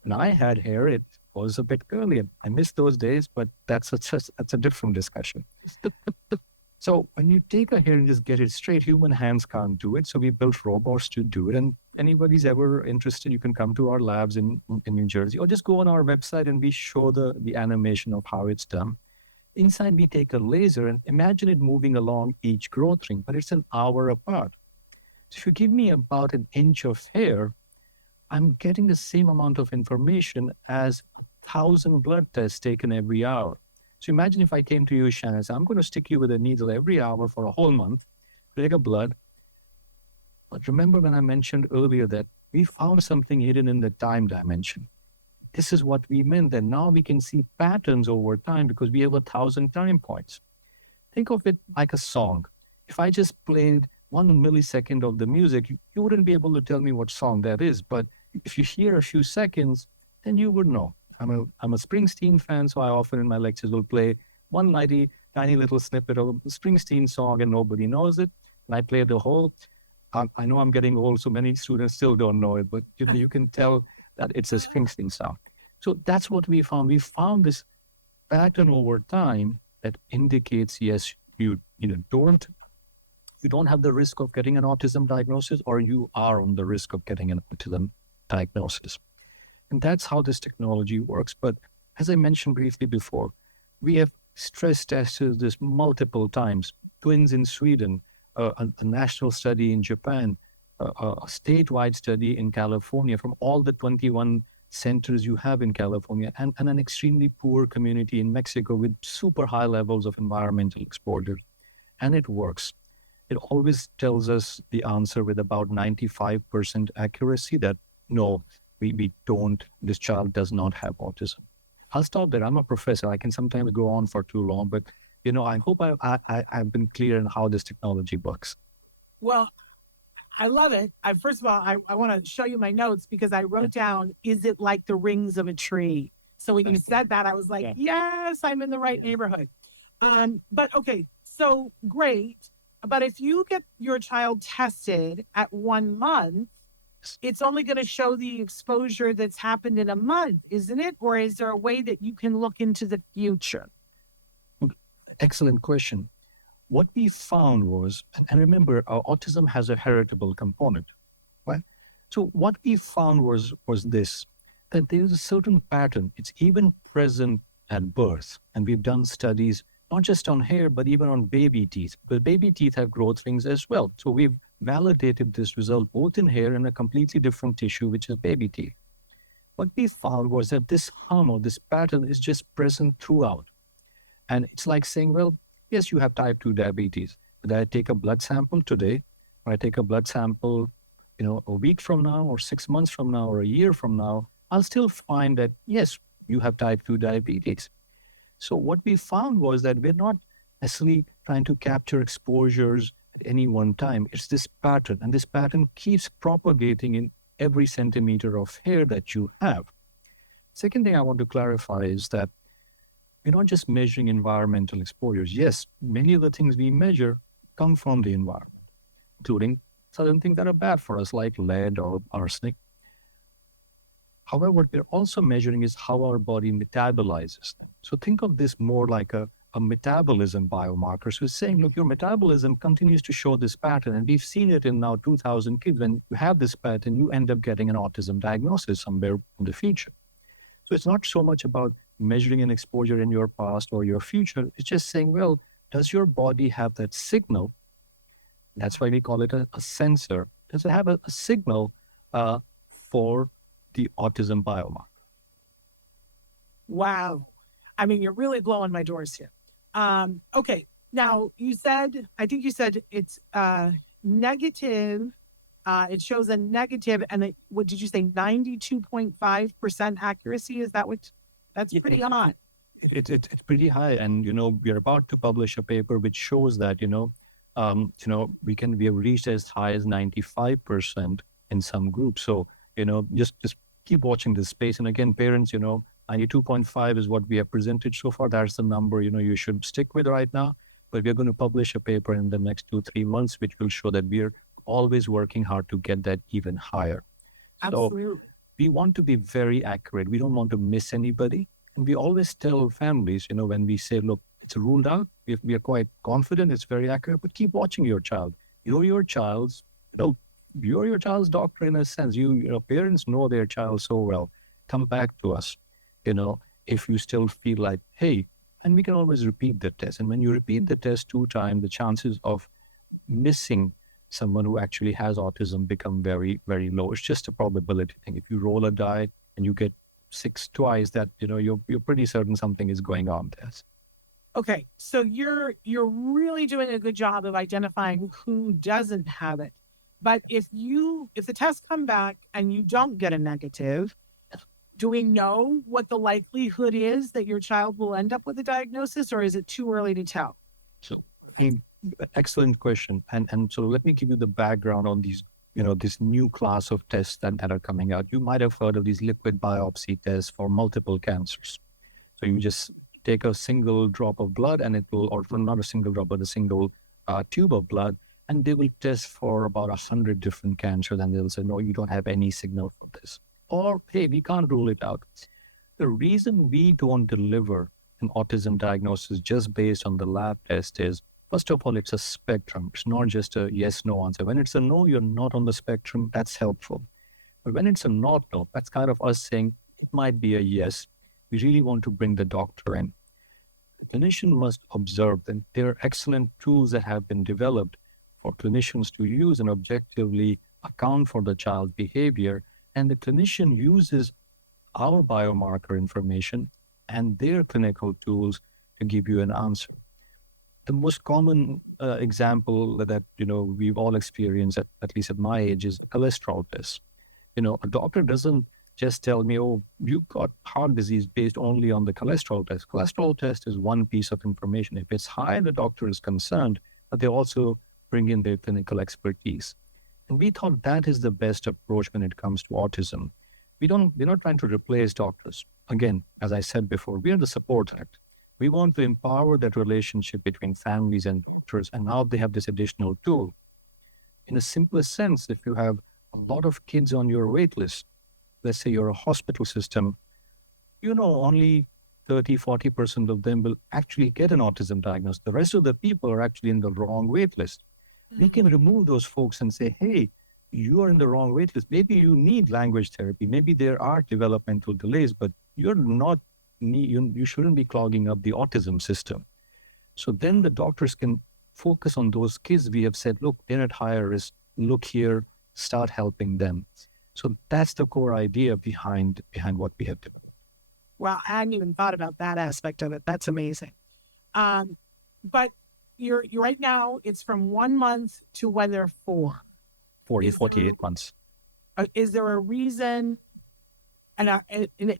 When I had hair, it was a bit curly. I miss those days, but that's a different discussion. So when you take a hair and just get it straight, human hands can't do it. So we built robots to do it. And anybody's ever interested, you can come to our labs in New Jersey, or just go on our website and we show the animation of how it's done. Inside, we take a laser and imagine it moving along each growth ring, but it's an hour apart. So if you give me about an inch of hair, I'm getting the same amount of information as 1,000 blood tests taken every hour. So imagine if I came to you, Shannon, and said, I'm going to stick you with a needle every hour for a whole month, take a blood. But remember when I mentioned earlier that we found something hidden in the time dimension. This is what we meant, that now we can see patterns over time because we have 1,000 time points. Think of it like a song. If I just played 1 millisecond of the music, you wouldn't be able to tell me what song that is. But if you hear a few seconds, then you would know. I'm a Springsteen fan, so I often in my lectures will play one tiny little snippet of a Springsteen song and nobody knows it. And I play the whole. I know I'm getting old, so many students still don't know it, but you can tell that it's a Springsteen song. So that's what we found. We found this pattern over time that indicates, yes, you don't have the risk of getting an autism diagnosis, or you are on the risk of getting an autism diagnosis. And that's how this technology works. But as I mentioned briefly before, we have stress tested this multiple times. Twins in Sweden, a national study in Japan, a statewide study in California, from all the 21 centers you have in California, and an extremely poor community in Mexico with super high levels of environmental exposure. And it works. It always tells us the answer with about 95% accuracy that no, this child does not have autism. I'll stop there. I'm a professor. I can sometimes go on for too long, but I hope I've been clear on how this technology works. Well, I love it. First of all, I want to show you my notes because I wrote down, is it like the rings of a tree? So when you said that, I was like, yes, I'm in the right neighborhood. But okay, so great. But if you get your child tested at 1 month, it's only going to show the exposure that's happened in a month, isn't it? Or is there a way that you can look into the future? Excellent question. What we found was, and remember, autism has a heritable component, right? So what we found was this, that there is a certain pattern. It's even present at birth. And we've done studies, not just on hair, but even on baby teeth. But baby teeth have growth rings as well. So we've validated this result both in hair and a completely different tissue, which is baby teeth. What we found was that this hum or this pattern is just present throughout. And it's like saying, well, yes, you have type 2 diabetes. But I take a blood sample today, or I take a blood sample, a week from now, or 6 months from now, or a year from now, I'll still find that, yes, you have type 2 diabetes. So what we found was that we're not necessarily trying to capture exposures at any one time. It's this pattern, and this pattern keeps propagating in every centimeter of hair that you have. Second thing I want to clarify is that we're not just measuring environmental exposures. Yes, many of the things we measure come from the environment, including certain things that are bad for us, like lead or arsenic. However, what we're also measuring is how our body metabolizes them. So think of this more like a metabolism biomarker. So it's saying, look, your metabolism continues to show this pattern. And we've seen it in now 2,000 kids. When you have this pattern, you end up getting an autism diagnosis somewhere in the future. So it's not so much about measuring an exposure in your past or your future. It's just saying, well, does your body have that signal? That's why we call it a sensor. Does it have a signal for the autism biomarker? Wow. I mean, you're really blowing my doors here. Okay. Now, I think you said it's negative. It shows a negative, and what did you say, 92.5% accuracy? Is that that's pretty high. It's pretty high. And, we're about to publish a paper which shows that, we have reached as high as 95% in some groups. So, just keep watching this space. And again, parents, 92.5 is what we have presented so far. That's the number, you should stick with right now. But we're going to publish a paper in the next 2-3 months, which will show that we're always working hard to get that even higher. Absolutely. So we want to be very accurate. We don't want to miss anybody. And we always tell families, when we say, look, it's ruled out, we are quite confident it's very accurate, but keep watching your child. You're your child's doctor in a sense. Parents know their child so well. Come back to us, if you still feel like, hey, and we can always repeat the test. And when you repeat the test 2 times, the chances of missing someone who actually has autism become very, very low. It's just a probability thing. If you roll a die and you get 6 twice, that you're pretty certain something is going on there. Okay, so you're really doing a good job of identifying who doesn't have it. But if the tests come back and you don't get a negative, do we know what the likelihood is that your child will end up with a diagnosis, or is it too early to tell? So, excellent question. And so let me give you the background on these, this new class of tests that are coming out. You might have heard of these liquid biopsy tests for multiple cancers. So you just take a single drop of blood and it will, or not a single drop, but a single tube of blood, and they will test for about 100 different cancers, and they'll say, no, you don't have any signal for this. Or, hey, we can't rule it out. The reason we don't deliver an autism diagnosis just based on the lab test is, first of all, it's a spectrum. It's not just a yes-no answer. When it's a no, you're not on the spectrum, that's helpful. But when it's a not no, that's kind of us saying it might be a yes. We really want to bring the doctor in. The clinician must observe that there are excellent tools that have been developed for clinicians to use and objectively account for the child's behavior. And the clinician uses our biomarker information and their clinical tools to give you an answer. The most common example that we've all experienced, at least at my age, is a cholesterol test. A doctor doesn't just tell me, oh, you've got heart disease based only on the cholesterol test. Cholesterol test is one piece of information. If it's high, the doctor is concerned, but they also bring in their clinical expertise. And we thought that is the best approach when it comes to autism. We're not trying to replace doctors. Again, as I said before, we are the support act. We want to empower that relationship between families and doctors, and now they have this additional tool. In a simplest sense, if you have a lot of kids on your wait list, let's say you're a hospital system, only 30-40% of them will actually get an autism diagnosis. The rest of the people are actually in the wrong wait list. We can remove those folks and say, hey, you are in the wrong wait list. Maybe you need language therapy. Maybe there are developmental delays, but you shouldn't be clogging up the autism system. So then the doctors can focus on those kids we have said, look, they're at higher risk. Look here, start helping them. So that's the core idea behind what we have developed. Well, I hadn't even thought about that aspect of it. That's amazing. But you're right now, it's from 1 month to when they're 4. 48 months. Is there a reason, and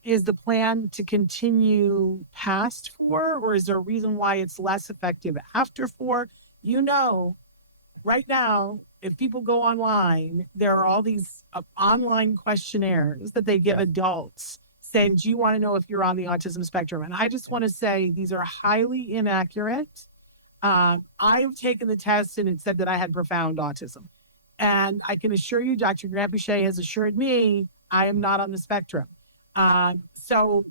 is the plan to continue past 4, or is there a reason why it's less effective after 4? Right now, if people go online, there are all these online questionnaires that they give adults saying, do you want to know if you're on the autism spectrum? And I just want to say these are highly inaccurate. I've taken the test and it said that I had profound autism. And I can assure you, Dr. Granpeesheh has assured me I am not on the spectrum. So,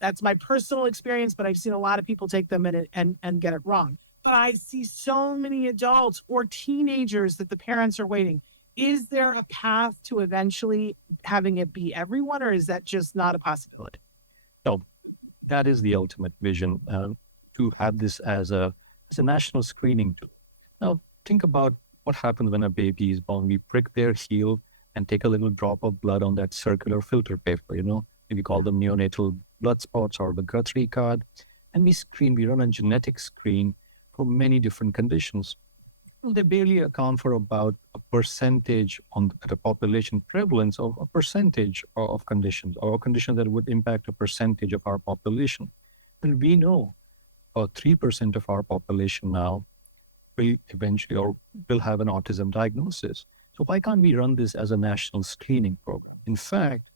that's my personal experience, but I've seen a lot of people take them and get it wrong. But I see so many adults or teenagers that the parents are waiting. Is there a path to eventually having it be everyone, or is that just not a possibility? No, that is the ultimate vision, to have this as a national screening tool. Now, think about what happens when a baby is born. We prick their heel and take a little drop of blood on that circular filter paper, we call them neonatal blood spots or the Guthrie card. And we run a genetic screen for many different conditions. Well, they barely account for about a percentage on the population prevalence of a percentage of conditions, or a condition that would impact a percentage of our population. And we know 3% of our population now will eventually or will have an autism diagnosis. So why can't we run this as a national screening program? In fact,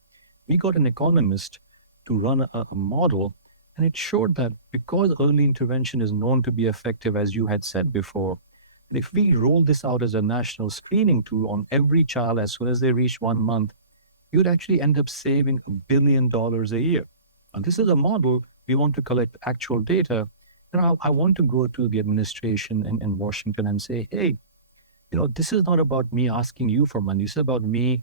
we got an economist to run a model, and it showed that because early intervention is known to be effective, as you had said before, if we roll this out as a national screening tool on every child as soon as they reach 1 month, you would actually end up saving $1 billion a year. And this is a model. We want to collect actual data. And I want to go to the administration in Washington and say, hey, this is not about me asking you for money. This is about me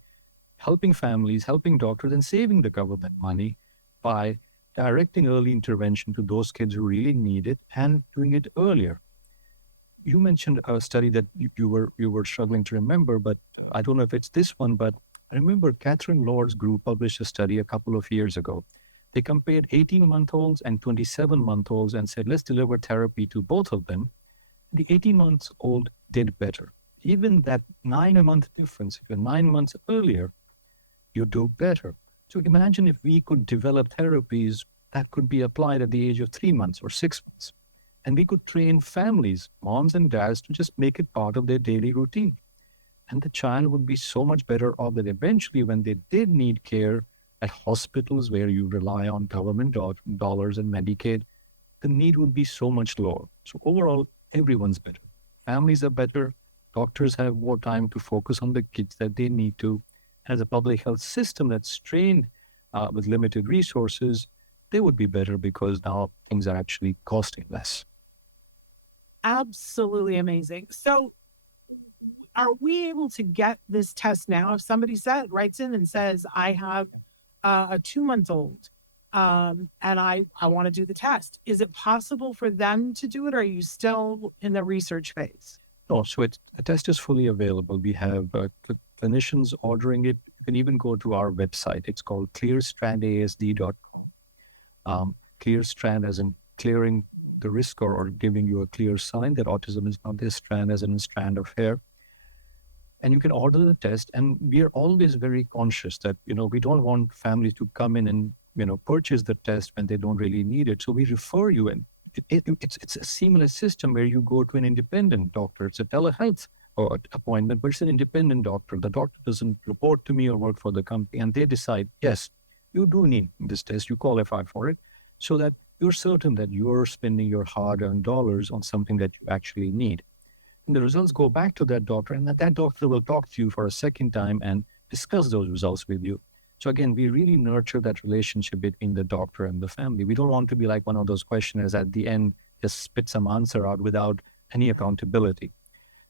helping families, helping doctors, and saving the government money by directing early intervention to those kids who really need it and doing it earlier. You mentioned a study that you were struggling to remember, but I don't know if it's this one, but I remember Catherine Lord's group published a study a couple of years ago. They compared 18-month-olds and 27-month-olds and said, let's deliver therapy to both of them. The 18-month-old did better. Even that 9-month difference, if you're 9 months earlier, you do better. So imagine if we could develop therapies that could be applied at the age of 3 months or 6 months. And we could train families, moms and dads, to just make it part of their daily routine. And the child would be so much better off that eventually when they did need care at hospitals where you rely on government dollars and Medicaid, the need would be so much lower. So overall, everyone's better. Families are better. Doctors have more time to focus on the kids that they need to. As a public health system that's trained with limited resources, they would be better because now things are actually costing less. Absolutely amazing. So are we able to get this test now? If somebody writes in and says, I have a 2-month-old and I want to do the test, is it possible for them to do it, or are you still in the research phase? No, so the test is fully available. We have clinicians ordering it. You can even go to our website. It's called clearstrandasd.com. Clearstrand as in clearing the risk or giving you a clear sign that autism is not this strand as in a strand of hair. And you can order the test. And we are always very conscious that, we don't want families to come in and, purchase the test when they don't really need it. So we refer you, and it's a seamless system where you go to an independent doctor. It's a telehealth appointment, but it's an independent doctor. The doctor doesn't report to me or work for the company, and they decide, yes, you do need this test, you qualify for it, so that you're certain that you're spending your hard-earned dollars on something that you actually need. And the results go back to that doctor, and that doctor will talk to you for a second time and discuss those results with you. So again, we really nurture that relationship between the doctor and the family. We don't want to be like one of those questioners at the end, just spit some answer out without any accountability.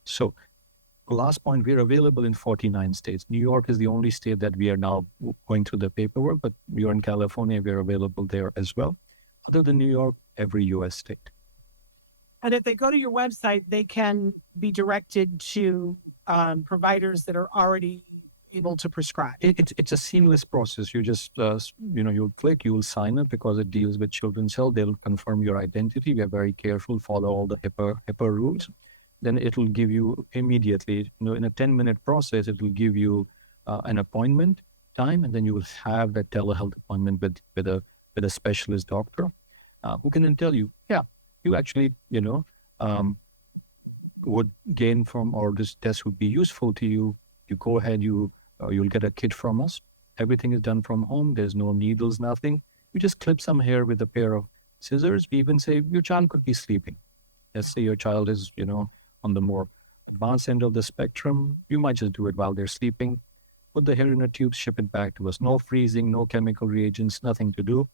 So the last point, we're available in 49 states. New York is the only state that we are now going through the paperwork, but you're in California, we're available there as well. Other than New York, every U.S. state. And if they go to your website, they can be directed to providers that are already able to prescribe. It's a seamless process. You just, you'll click, you will sign up because it deals with children's health. They'll confirm your identity. We are very careful, follow all the HIPAA rules. Then it will give you immediately, in a 10-minute process, it will give you an appointment time, and then you will have that telehealth appointment with a specialist doctor who can then tell you, yeah, you actually, would gain from, or this test would be useful to you. You go ahead, you'll get a kit from us. Everything is done from home. There's no needles, nothing. You just clip some hair with a pair of scissors. We even say your child could be sleeping. Let's say your child is, on the more advanced end of the spectrum. You might just do it while they're sleeping. Put the hair in a tube, ship it back to us. No freezing, no chemical reagents, nothing to do.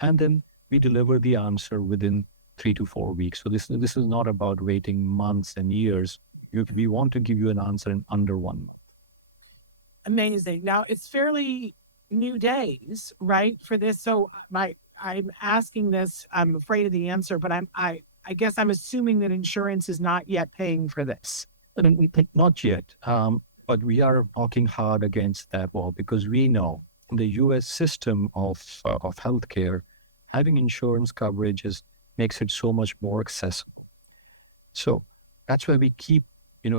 And then we deliver the answer within 3 to 4 weeks. So this is not about waiting months and years. We want to give you an answer in under 1 month. Amazing. Now, it's fairly new days, right, for this. So I'm asking this, I'm afraid of the answer, but I guess I'm assuming that insurance is not yet paying for this. We think not yet, but we are knocking hard against that wall because we know in the U.S. system of healthcare, having insurance coverage makes it so much more accessible. So that's why we keep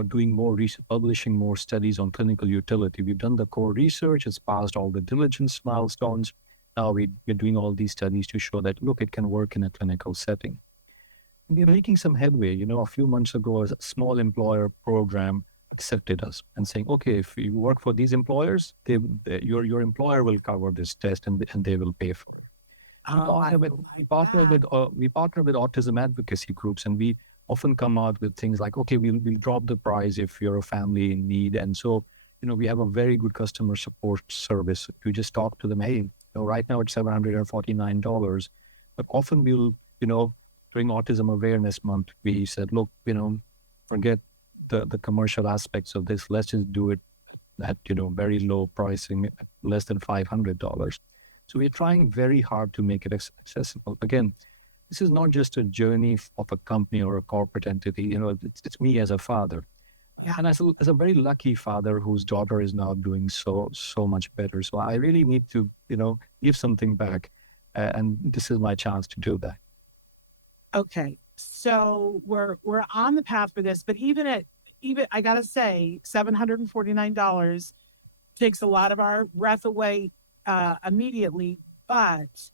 doing more research, publishing more studies on clinical utility. We've done the core research, it's passed all the diligence milestones. Now we're doing all these studies to show that, look, it can work in a clinical setting. We're making some headway. A few months ago, a small employer program accepted us and saying, okay, if you work for these employers, your employer will cover this test and they will pay for it. We partner with autism advocacy groups, and we often come out with things like, okay, we'll drop the price if you're a family in need. And so, we have a very good customer support service. You just talk to them, hey, right now it's $749. But often we'll, during Autism Awareness Month, we said, look, forget the commercial aspects of this. Let's just do it at, very low pricing, less than $500. So we're trying very hard to make it accessible. Again, this is not just a journey of a company or a corporate entity. It's me as a father. Yeah. And as a very lucky father whose daughter is now doing so much better. So I really need to, give something back. And this is my chance to do that. Okay. So we're on the path for this, but even I gotta say, $749 takes a lot of our breath away immediately, but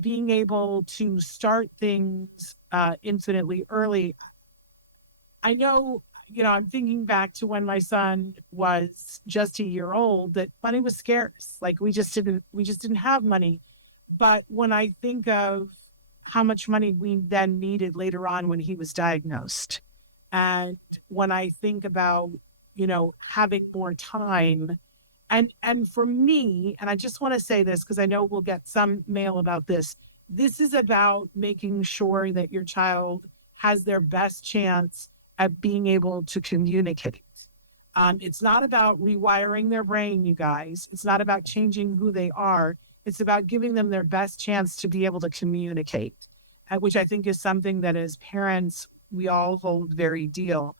being able to start things infinitely early. I know, I'm thinking back to when my son was just a year old, that money was scarce. Like we just didn't have money. But when I think of how much money we then needed later on when he was diagnosed, and when I think about, having more time, and for me, and I just want to say this because I know we'll get some mail about this. This is about making sure that your child has their best chance at being able to communicate. It's not about rewiring their brain, you guys. It's not about changing who they are. It's about giving them their best chance to be able to communicate, which I think is something that as parents, we all hold very dear.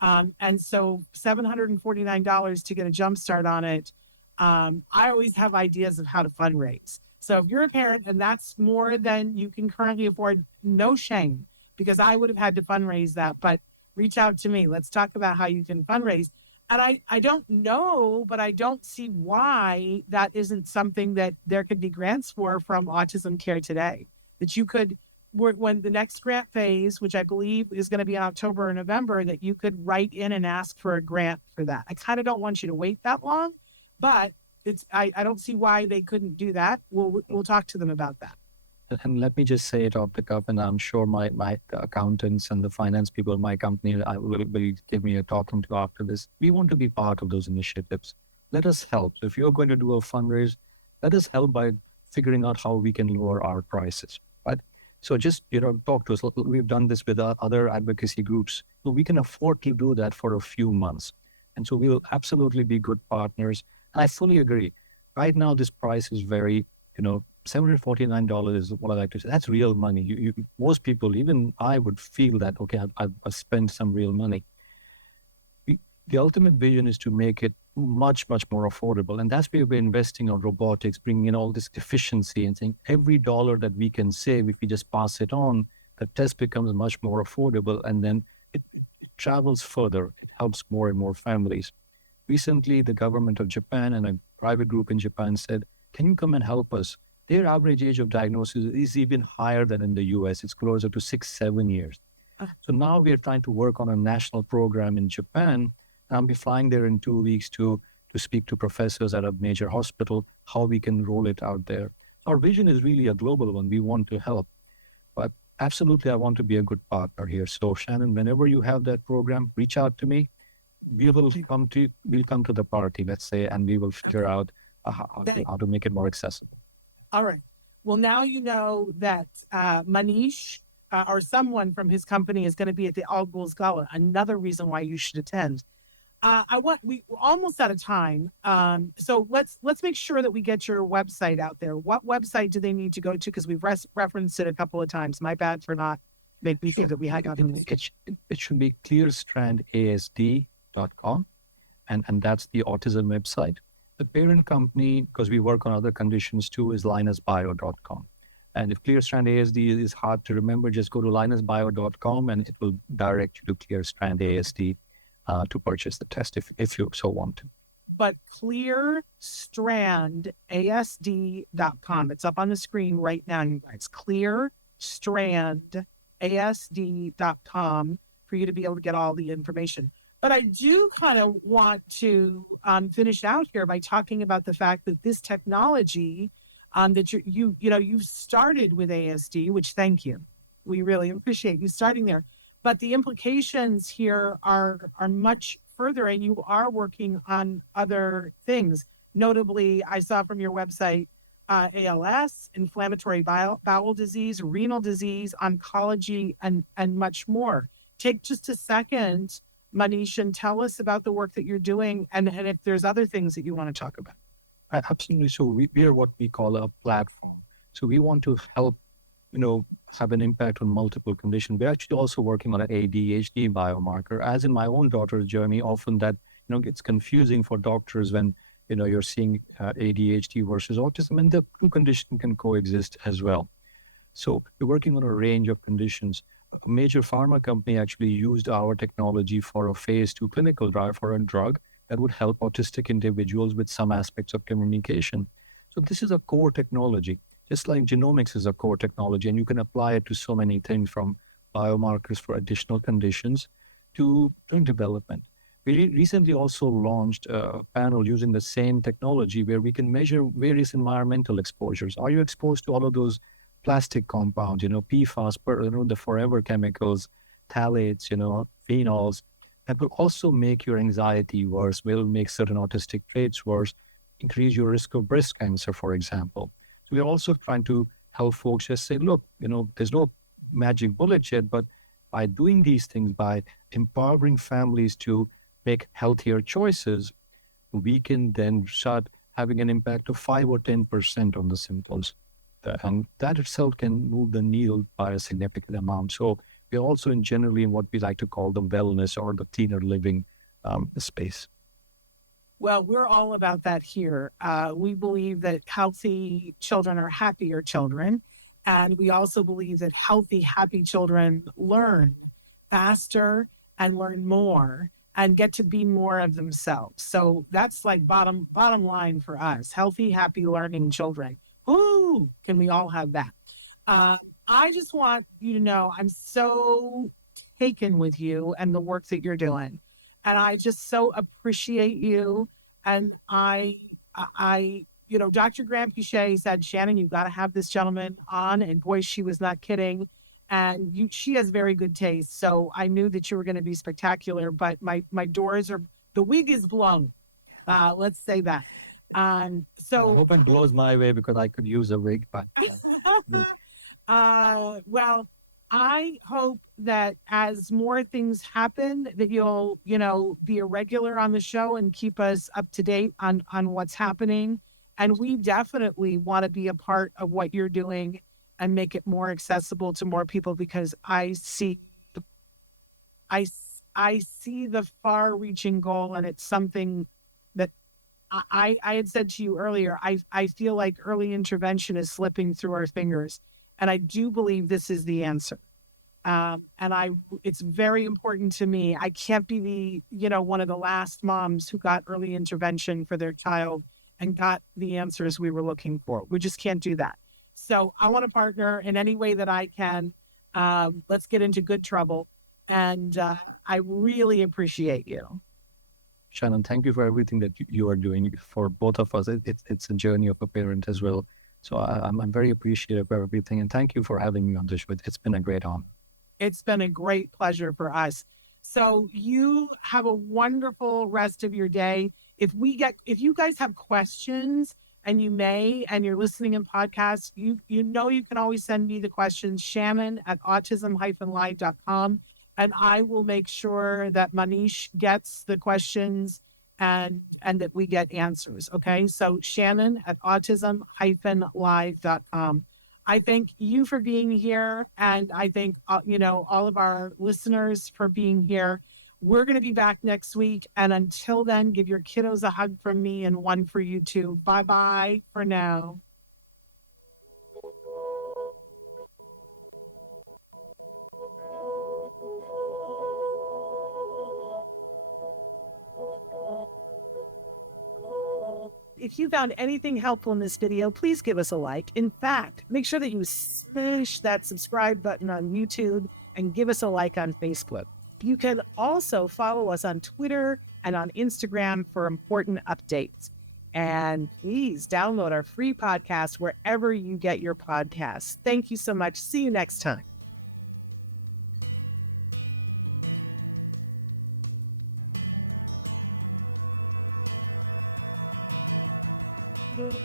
And so $749 to get a jump start on it. I always have ideas of how to fundraise. So if you're a parent and that's more than you can currently afford, no shame, because I would have had to fundraise that, but reach out to me. Let's talk about how you can fundraise. And I don't know, but I don't see why that isn't something that there could be grants for from Autism Care Today, that you could when the next grant phase, which I believe is going to be in October or November, that you could write in and ask for a grant for that. I kind of don't want you to wait that long, but I don't see why they couldn't do that. We'll talk to them about that. And let me just say it off the cuff, and I'm sure my accountants and the finance people in my company will give me a talking to after this. We want to be part of those initiatives. Let us help. So if you're going to do a fundraise, let us help by figuring out how we can lower our prices, right? So just, talk to us. We've done this with other advocacy groups. So we can afford to do that for a few months. And so we will absolutely be good partners. And I fully agree. Right now, this price is very, $749 is what I like to say. That's real money. Most people, even I, would feel that, okay, I've spent some real money. The ultimate vision is to make it much, much more affordable. And that's where we're investing on robotics, bringing in all this efficiency and saying every dollar that we can save, if we just pass it on, the test becomes much more affordable. And then it travels further. It helps more and more families. Recently, the government of Japan and a private group in Japan said, can you come and help us? Their average age of diagnosis is even higher than in the US. It's closer to 6-7 years. So now we are trying to work on a national program in Japan. I'll be flying there in 2 weeks to speak to professors at a major hospital, how we can roll it out there. Our vision is really a global one. We want to help. But absolutely, I want to be a good partner here. So Shannon, whenever you have that program, reach out to me. We'll come to the party, let's say, and we will figure out how to make it more accessible. All right. Well, now you know that Manish or someone from his company is going to be at the Audible Gala. Another reason why you should attend. We're almost out of time. So let's make sure that we get your website out there. What website do they need to go to? Because we've referenced it a couple of times. My bad for not making me think that we had got it. It should be clearstrandasd.com, and that's the autism website. The parent company, because we work on other conditions too, is linusbio.com. And if Clearstrand ASD is hard to remember, just go to linusbio.com and it will direct you to Clearstrand ASD to purchase the test if you so want to. But clearstrandasd.com. It's up on the screen right now, you guys. Clearstrandasd.com for you to be able to get all the information. But I do kind of want to finish out here by talking about the fact that this technology that you've started with ASD, which thank you. We really appreciate you starting there. But the implications here are much further, and you are working on other things. Notably, I saw from your website, ALS, inflammatory bowel disease, renal disease, oncology, and much more. Take just a second, Manish, and tell us about the work that you're doing and if there's other things that you want to talk about. Absolutely. So we are what we call a platform. So we want to help, have an impact on multiple conditions. We're actually also working on an ADHD biomarker. As in my own daughter's journey, often that, gets confusing for doctors when, you're seeing ADHD versus autism, and the two conditions can coexist as well. So we're working on a range of conditions. A major pharma company actually used our technology for a phase 2 clinical trial for a drug that would help autistic individuals with some aspects of communication. So this is a core technology, just like genomics is a core technology, and you can apply it to so many things, from biomarkers for additional conditions to drug development. We recently also launched a panel using the same technology where we can measure various environmental exposures. Are you exposed to all of those plastic compounds, PFAS, the forever chemicals, phthalates, phenols, that will also make your anxiety worse, will make certain autistic traits worse, increase your risk of breast cancer, for example. So we're also trying to help folks just say, look, there's no magic bullet yet, but by doing these things, by empowering families to make healthier choices, we can then start having an impact of 5 or 10% on the symptoms. And that itself can move the needle by a significant amount. So we're also generally in what we like to call the wellness or the cleaner living space. Well, we're all about that here. We believe that healthy children are happier children. And we also believe that healthy, happy children learn faster and learn more and get to be more of themselves. So that's like bottom line for us. Healthy, happy, learning children. Ooh, can we all have that? I just want you to know I'm so taken with you and the work that you're doing. And I just so appreciate you. And Dr. Graham Pichet said, Shannon, you've got to have this gentleman on. And boy, she was not kidding. And she has very good taste. So I knew that you were going to be spectacular, but my doors are, the wig is blown. Let's say that. I So hope it blows my way because I could use a wig, but well, I hope that as more things happen, that you'll, be a regular on the show and keep us up to date on what's happening. And we definitely want to be a part of what you're doing and make it more accessible to more people because I see the far-reaching goal, and it's something that I had said to you earlier. I feel like early intervention is slipping through our fingers, and I do believe this is the answer. It's very important to me. I can't be one of the last moms who got early intervention for their child and got the answers we were looking for. We just can't do that. So I want to partner in any way that I can. Let's get into good trouble. And I really appreciate you. Shannon, thank you for everything that you are doing for both of us. It's a journey of a parent as well. So I'm very appreciative of everything. And thank you for having me on the show. It's been a great honor. It's been a great pleasure for us. So you have a wonderful rest of your day. If you guys have questions, and you're listening in podcasts, you can always send me the questions, Shannon at autism-live.com. And I will make sure that Manish gets the questions and that we get answers. Okay. So Shannon at autism-live.com. I thank you for being here. And I thank, all of our listeners for being here. We're going to be back next week. And until then, give your kiddos a hug from me and one for you too. Bye-bye for now. If you found anything helpful in this video, please give us a like. In fact, make sure that you smash that subscribe button on YouTube and give us a like on Facebook. You can also follow us on Twitter and on Instagram for important updates. And please download our free podcast wherever you get your podcasts. Thank you so much. See you next time. Good.